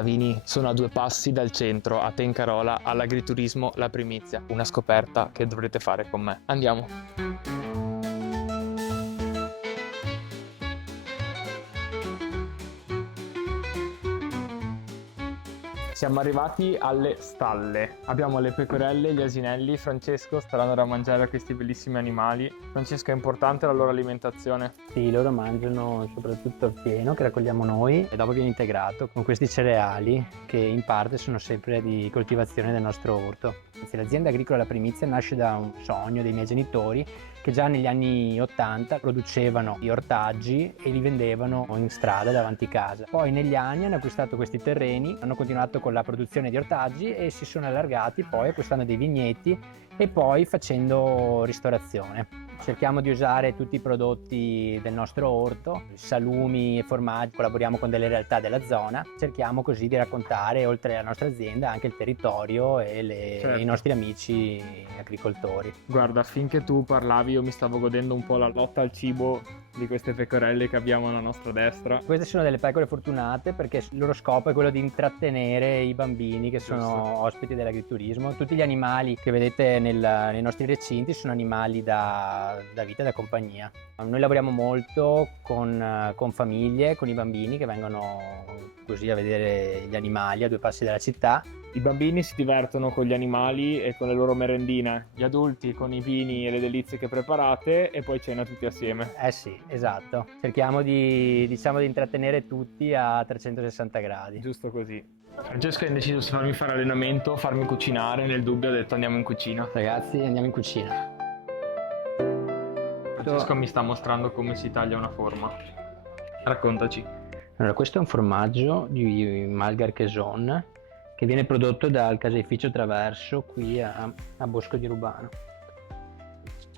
Matavini sono a 2 passi dal centro, a Tencarola, all'agriturismo La Primizia. Una scoperta che dovrete fare con me. Andiamo! Siamo arrivati alle stalle. Abbiamo le pecorelle, gli asinelli. Francesco sta dando da mangiare a questi bellissimi animali. Francesco, è importante la loro alimentazione? Sì, loro mangiano soprattutto il fieno che raccogliamo noi e dopo viene integrato con questi cereali che in parte sono sempre di coltivazione del nostro orto. Anzi, l'azienda agricola La Primizia nasce da un sogno dei miei genitori che già negli anni 80 producevano gli ortaggi e li vendevano in strada davanti casa. Poi negli anni hanno acquistato questi terreni, hanno continuato con la produzione di ortaggi e si sono allargati poi acquistando dei vigneti e poi facendo ristorazione. Cerchiamo di usare tutti i prodotti del nostro orto, salumi e formaggi, collaboriamo con delle realtà della zona, cerchiamo così di raccontare oltre alla nostra azienda anche il territorio e Certo. i nostri amici agricoltori. Guarda, finché tu parlavi io mi stavo godendo un po' la lotta al cibo di queste pecorelle che abbiamo alla nostra destra. Queste sono delle pecore fortunate perché il loro scopo è quello di intrattenere i bambini che sono ospiti dell'agriturismo. Tutti gli animali che vedete nei nostri recinti sono animali da vita e da compagnia. Noi lavoriamo molto con famiglie, con i bambini che vengono così a vedere gli animali a 2 passi dalla città. I bambini si divertono con gli animali e con le loro merendine, gli adulti con i vini e le delizie che preparate e poi cena tutti assieme. Eh sì, esatto. Cerchiamo di intrattenere tutti a 360 gradi. Giusto così. Francesco ha deciso di farmi fare allenamento, farmi cucinare, nel dubbio ha detto andiamo in cucina. Ragazzi, andiamo in cucina. Francesco mi sta mostrando come si taglia una forma. Raccontaci. Allora, questo è un formaggio di Malgar Queson che viene prodotto dal caseificio Traverso qui a Bosco di Rubano.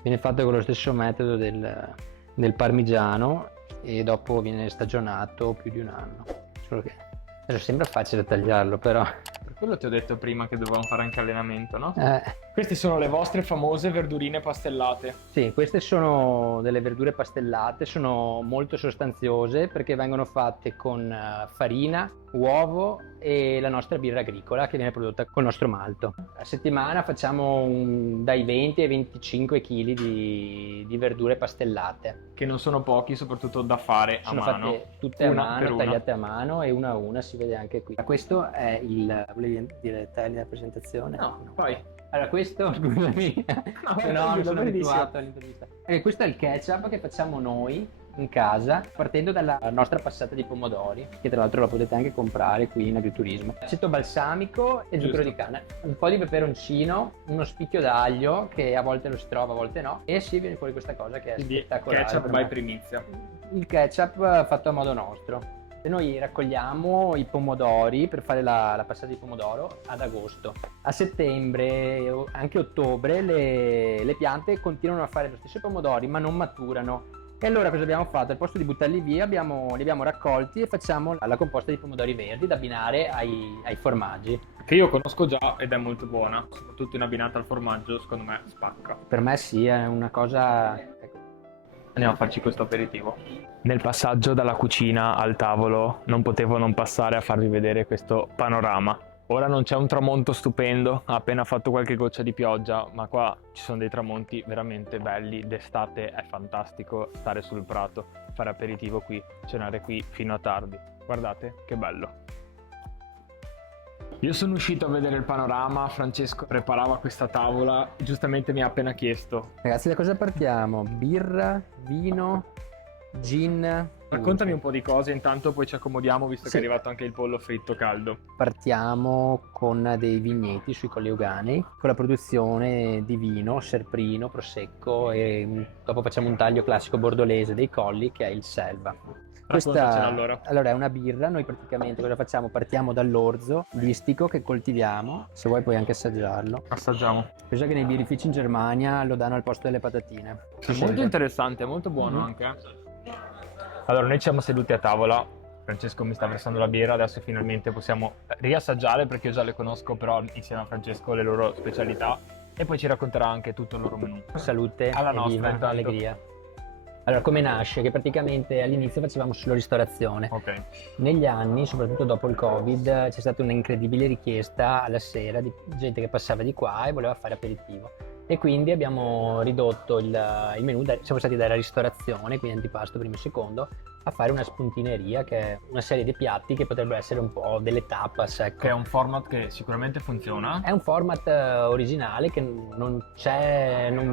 Viene fatto con lo stesso metodo del parmigiano e dopo viene stagionato più di 1 anno. Solo che adesso sembra facile tagliarlo, però Per quello ti ho detto prima che dovevamo fare anche allenamento, no? eh, Queste sono le vostre famose verdurine pastellate. sì, queste sono delle verdure pastellate, sono molto sostanziose perché vengono fatte con farina, uovo e la nostra birra agricola che viene prodotta col nostro malto. A settimana facciamo dai 20 ai 25 kg di verdure pastellate. Che non sono pochi, soprattutto da fare a Sono mano. fatte tutte a Una mano, per una. tagliate a mano e una a una, si vede anche qui. Questo è volevi dire dettagli della presentazione? No, poi. Allora, questo, scusami, No, non sono benissimo. abituato all'intervista. Questo è il ketchup che facciamo noi in casa, partendo dalla nostra passata di pomodori, che tra l'altro la potete anche comprare qui in agriturismo. Aceto balsamico e zucchero di canna, un po' di peperoncino, uno spicchio d'aglio, che a volte lo si trova, a volte no, e si viene fuori questa cosa che è Quindi spettacolare. ketchup per by me. Primizia. Il ketchup fatto a modo nostro. Noi raccogliamo i pomodori per fare la passata di pomodoro ad agosto. A settembre, anche ottobre, le piante continuano a fare lo stesso pomodori ma non maturano. E allora cosa abbiamo fatto? Al posto di buttarli via li abbiamo raccolti e facciamo la composta di pomodori verdi da abbinare ai formaggi. Che io conosco già ed è molto buona, soprattutto in abbinata al formaggio, secondo me spacca. Per me sì, è una cosa... Andiamo a farci questo aperitivo. Nel passaggio dalla cucina al tavolo non potevo non passare a farvi vedere questo panorama. Ora non c'è un tramonto stupendo, ha appena fatto qualche goccia di pioggia, ma qua ci sono dei tramonti veramente belli. D'estate è fantastico stare sul prato, fare aperitivo qui, cenare qui fino a tardi. Guardate che bello. Io sono uscito a vedere il panorama, Francesco preparava questa tavola, giustamente mi ha appena chiesto. Ragazzi, da cosa partiamo? Birra, vino, gin? Raccontami un po' di cose, intanto poi ci accomodiamo visto Sì. che è arrivato anche il pollo fritto caldo. Partiamo con dei vigneti sui Colli Euganei, con la produzione di vino, serprino, prosecco e dopo facciamo un taglio classico bordolese dei colli che è il Selva. Raccontacela allora. Allora è una birra, noi praticamente cosa facciamo? Partiamo dall'orzo listico che coltiviamo, se vuoi puoi anche assaggiarlo. Assaggiamo. Pensa che nei birrifici in Germania lo danno al posto delle patatine. È molto interessante, è molto buono anche. Allora, noi ci siamo seduti a tavola, Francesco mi sta versando la birra, adesso finalmente possiamo riassaggiare perché io già le conosco, però insieme a Francesco le loro specialità e poi ci racconterà anche tutto il loro menù. Salute Alla e nostra, viva intanto. allegria. Allora, come nasce? Che praticamente all'inizio facevamo solo ristorazione. Ok. Negli anni, soprattutto dopo il Covid, c'è stata un'incredibile richiesta alla sera di gente che passava di qua e voleva fare aperitivo. E quindi abbiamo ridotto il menù, siamo stati dalla ristorazione, quindi antipasto primo e secondo, a fare una spuntineria, che è una serie di piatti che potrebbero essere un po' delle tapas, ecco. Che è un format che sicuramente funziona. È un format originale che non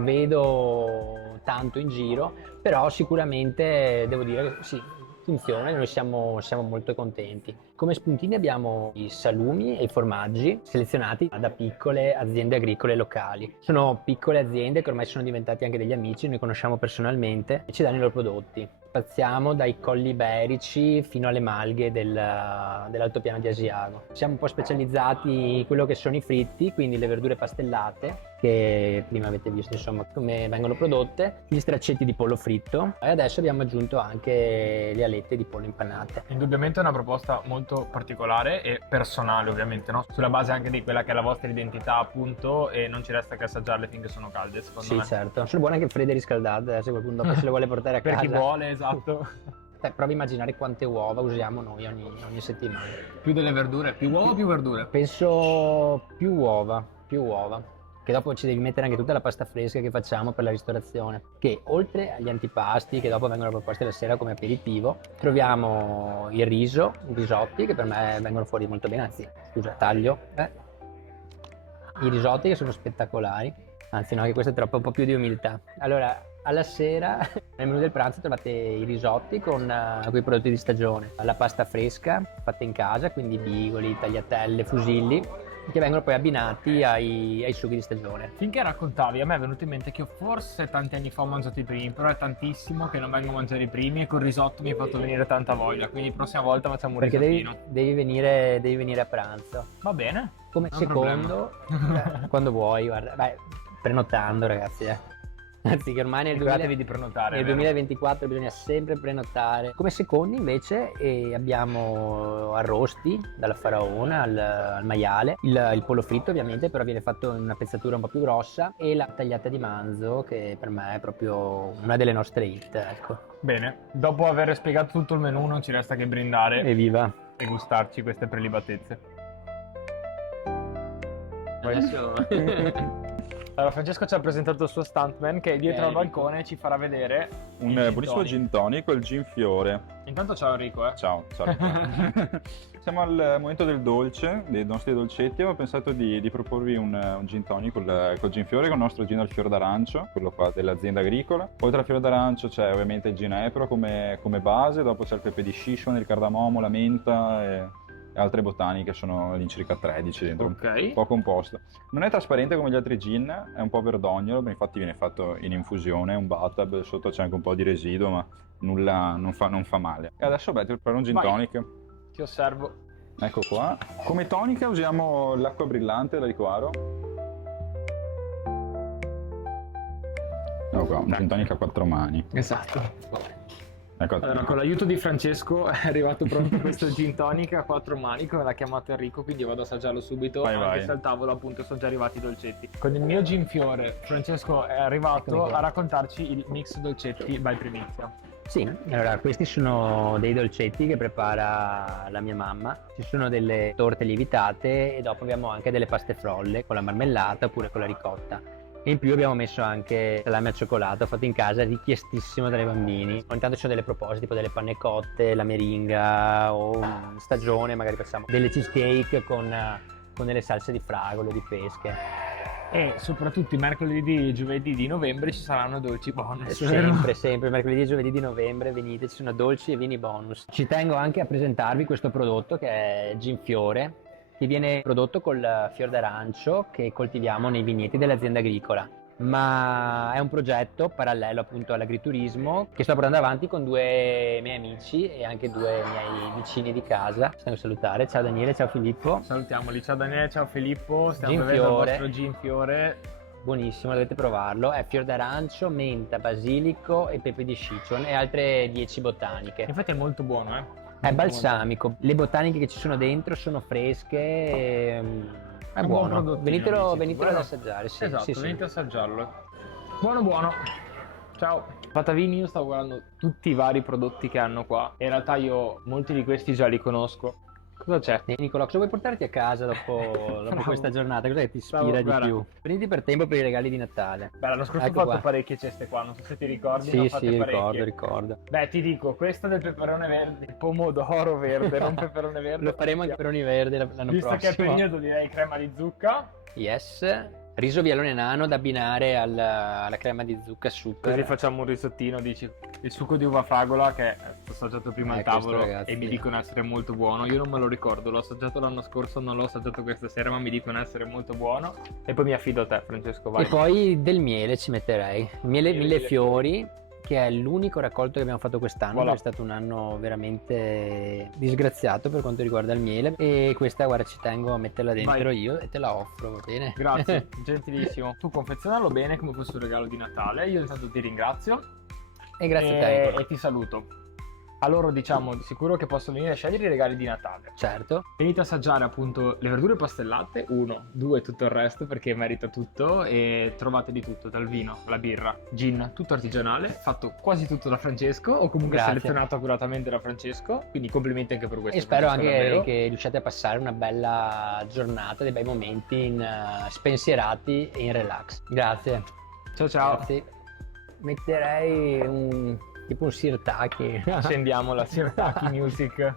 vedo tanto in giro, però sicuramente devo dire che sì, funziona e noi siamo molto contenti. Come spuntini abbiamo i salumi e i formaggi selezionati da piccole aziende agricole locali. Sono piccole aziende che ormai sono diventati anche degli amici, noi conosciamo personalmente e ci danno i loro prodotti. Spaziamo dai colli iberici fino alle malghe dell'altopiano di Asiago. Siamo un po' specializzati in quello che sono i fritti, quindi le verdure pastellate, che prima avete visto insomma come vengono prodotte, gli straccetti di pollo fritto e adesso abbiamo aggiunto anche le alette di pollo impannate. Indubbiamente è una proposta molto particolare e personale, ovviamente, no? Sulla base anche di quella che è la vostra identità, appunto, e non ci resta che assaggiarle finché sono calde, secondo me. Sì, certo. Sono buone anche fredde e riscaldate, se qualcuno dopo se le vuole portare a casa. Per chi vuole, esatto. Prova a immaginare quante uova usiamo noi ogni settimana. Più delle verdure? Più uova o più verdure? Penso più uova. Che dopo ci devi mettere anche tutta la pasta fresca che facciamo per la ristorazione, che oltre agli antipasti che dopo vengono proposti la sera come aperitivo, troviamo il riso, i risotti che per me vengono fuori molto bene, anzi scusa taglio, i risotti che sono spettacolari, anzi no, che questo è troppo, un po' più di umiltà. Allora alla sera nel menù del pranzo trovate i risotti con i prodotti di stagione, la pasta fresca fatta in casa, quindi bigoli, tagliatelle, fusilli, che vengono poi abbinati ai sughi di stagione. Finché raccontavi, a me è venuto in mente che io forse tanti anni fa ho mangiato i primi, però è tantissimo che non vengo a mangiare i primi e col risotto mi hai fatto venire tanta voglia, quindi la prossima volta facciamo un Perché risottino. devi venire a pranzo. Va bene. Come non secondo, quando vuoi, guarda, prenotando ragazzi, Anzi che ormai Ricordatevi di prenotare. nel vero? 2024 bisogna sempre prenotare. Come secondi invece abbiamo arrosti, dalla faraona al maiale, il pollo fritto ovviamente, però viene fatto in una pezzatura un po' più grossa, e la tagliata di manzo, che per me è proprio una delle nostre hit, ecco. Bene, dopo aver spiegato tutto il menù non ci resta che brindare Evviva! e gustarci queste prelibatezze. Adesso Allora, Francesco ci ha presentato il suo stuntman che è dietro al balcone ci farà vedere Un il gin buonissimo tonic. gin tonic, il gin fiore. Intanto ciao Enrico, Ciao. Siamo al momento del dolce, dei nostri dolcetti. Avevo pensato di proporvi un gin tonic col gin fiore, con il nostro gin al fiore d'arancio, quello qua dell'azienda agricola. Oltre al fiore d'arancio c'è ovviamente il gin epro come base, dopo c'è il pepe di Shishon, il cardamomo, la menta e altre botaniche, sono all'incirca 13 dentro, Ok. un po' composto. Non è trasparente come gli altri gin, è un po' verdognolo, infatti viene fatto in infusione, è un bathtub, sotto c'è anche un po' di residuo, ma nulla, non fa male. E adesso ti preparo un gin Vai. tonic. Ti osservo. Ecco qua. Come tonica usiamo l'acqua brillante da liquaro. Ecco qua, un gin tonic a 4 mani. Esatto. Ecco, Allora, con l'aiuto di Francesco è arrivato pronto questo gin tonic a 4 mani, come l'ha chiamato Enrico, quindi io vado a assaggiarlo subito, Vai, anche vai. se al tavolo appunto sono già arrivati i dolcetti. Con il mio gin fiore, Francesco è arrivato Eccomi qua. a raccontarci il mix dolcetti by Primizia. Sì, allora questi sono dei dolcetti che prepara la mia mamma. Ci sono delle torte lievitate e dopo abbiamo anche delle paste frolle con la marmellata oppure con la ricotta. E in più abbiamo messo anche salame al cioccolato fatto in casa, richiestissimo dai bambini. Ogni tanto ci sono delle proposte tipo delle panne cotte, la meringa o in stagione magari facciamo delle cheesecake con delle salse di fragole, di pesche. E soprattutto i mercoledì e giovedì di novembre ci saranno dolci bonus. Sempre, mercoledì e giovedì di novembre venite, ci sono dolci e vini bonus. Ci tengo anche a presentarvi questo prodotto che è Gin Fiore, che viene prodotto col fior d'arancio che coltiviamo nei vigneti dell'azienda agricola. Ma è un progetto parallelo appunto all'agriturismo che sto portando avanti con due miei amici e anche due miei vicini di casa. Ci tengo a salutare, ciao Daniele, ciao Filippo. Salutiamoli, ciao Daniele, ciao Filippo, stiamo Gin bevendo Fiore. il vostro gin fiore. Buonissimo, dovete provarlo, è fior d'arancio, menta, basilico e pepe di Shishon e altre 10 botaniche. Infatti è molto buono, È balsamico, le botaniche che ci sono dentro sono fresche, è un buon buono. prodotto, Venitelo dici tu, ad vero? assaggiare, sì, Esatto, sì, sì. venite a assaggiarlo. Buono buono. Ciao. Patavini, io stavo guardando tutti i vari prodotti che hanno qua. In realtà io molti di questi già li conosco. Cosa c'è? Nicola, cosa vuoi portarti a casa dopo Bravo. questa giornata? Cos'è che ti Bravo, ispira di guarda. più? Prenditi per tempo per i regali di Natale. Beh, l'anno scorso Ecco ho fatto qua. parecchie ceste qua, non so se ti ricordi, ne ho Sì, fatte sì, parecchie. ricordo. Beh, ti dico, questa del peperone verde, il pomodoro verde, non peperone verde. Lo faremo anche per verde l'anno Visto prossimo. che è periodo, direi crema di zucca. Yes. Riso vialone nano da abbinare alla crema di zucca super. Così facciamo un risottino, dici. Il succo di uva fragola che ho assaggiato prima al Questo, tavolo ragazzi. e mi dicono essere molto buono. Io non me lo ricordo, l'ho assaggiato l'anno scorso, non l'ho assaggiato questa sera, ma mi dicono essere molto buono. E poi mi affido a te, Francesco, vai. E poi del miele ci metterei. Il miele Miele, mille mille fiori, che è l'unico raccolto che abbiamo fatto quest'anno, Voilà. perché è stato un anno veramente disgraziato per quanto riguarda il miele. E questa, guarda, ci tengo a metterla dentro Vai. io e te la offro, va bene? Grazie, gentilissimo. Tu confezionarlo bene come fosse un regalo di Natale. Io intanto ti ringrazio. E grazie a te, Nicola. E ti saluto. A loro diciamo di sicuro che possono venire a scegliere i regali di Natale. Certo. Venite a assaggiare appunto le verdure pastellate, 1, 2, tutto il resto perché merita tutto e trovate di tutto, dal vino, la birra, gin, tutto artigianale, fatto quasi tutto da Francesco o comunque Grazie. selezionato accuratamente da Francesco, quindi complimenti anche per questo. E spero Francesco, anche davvero. che riusciate a passare una bella giornata, dei bei momenti spensierati e in relax. Grazie. Ciao ciao. Grazie. Metterei tipo un sirtaki. Accendiamo la Sirtaki Music.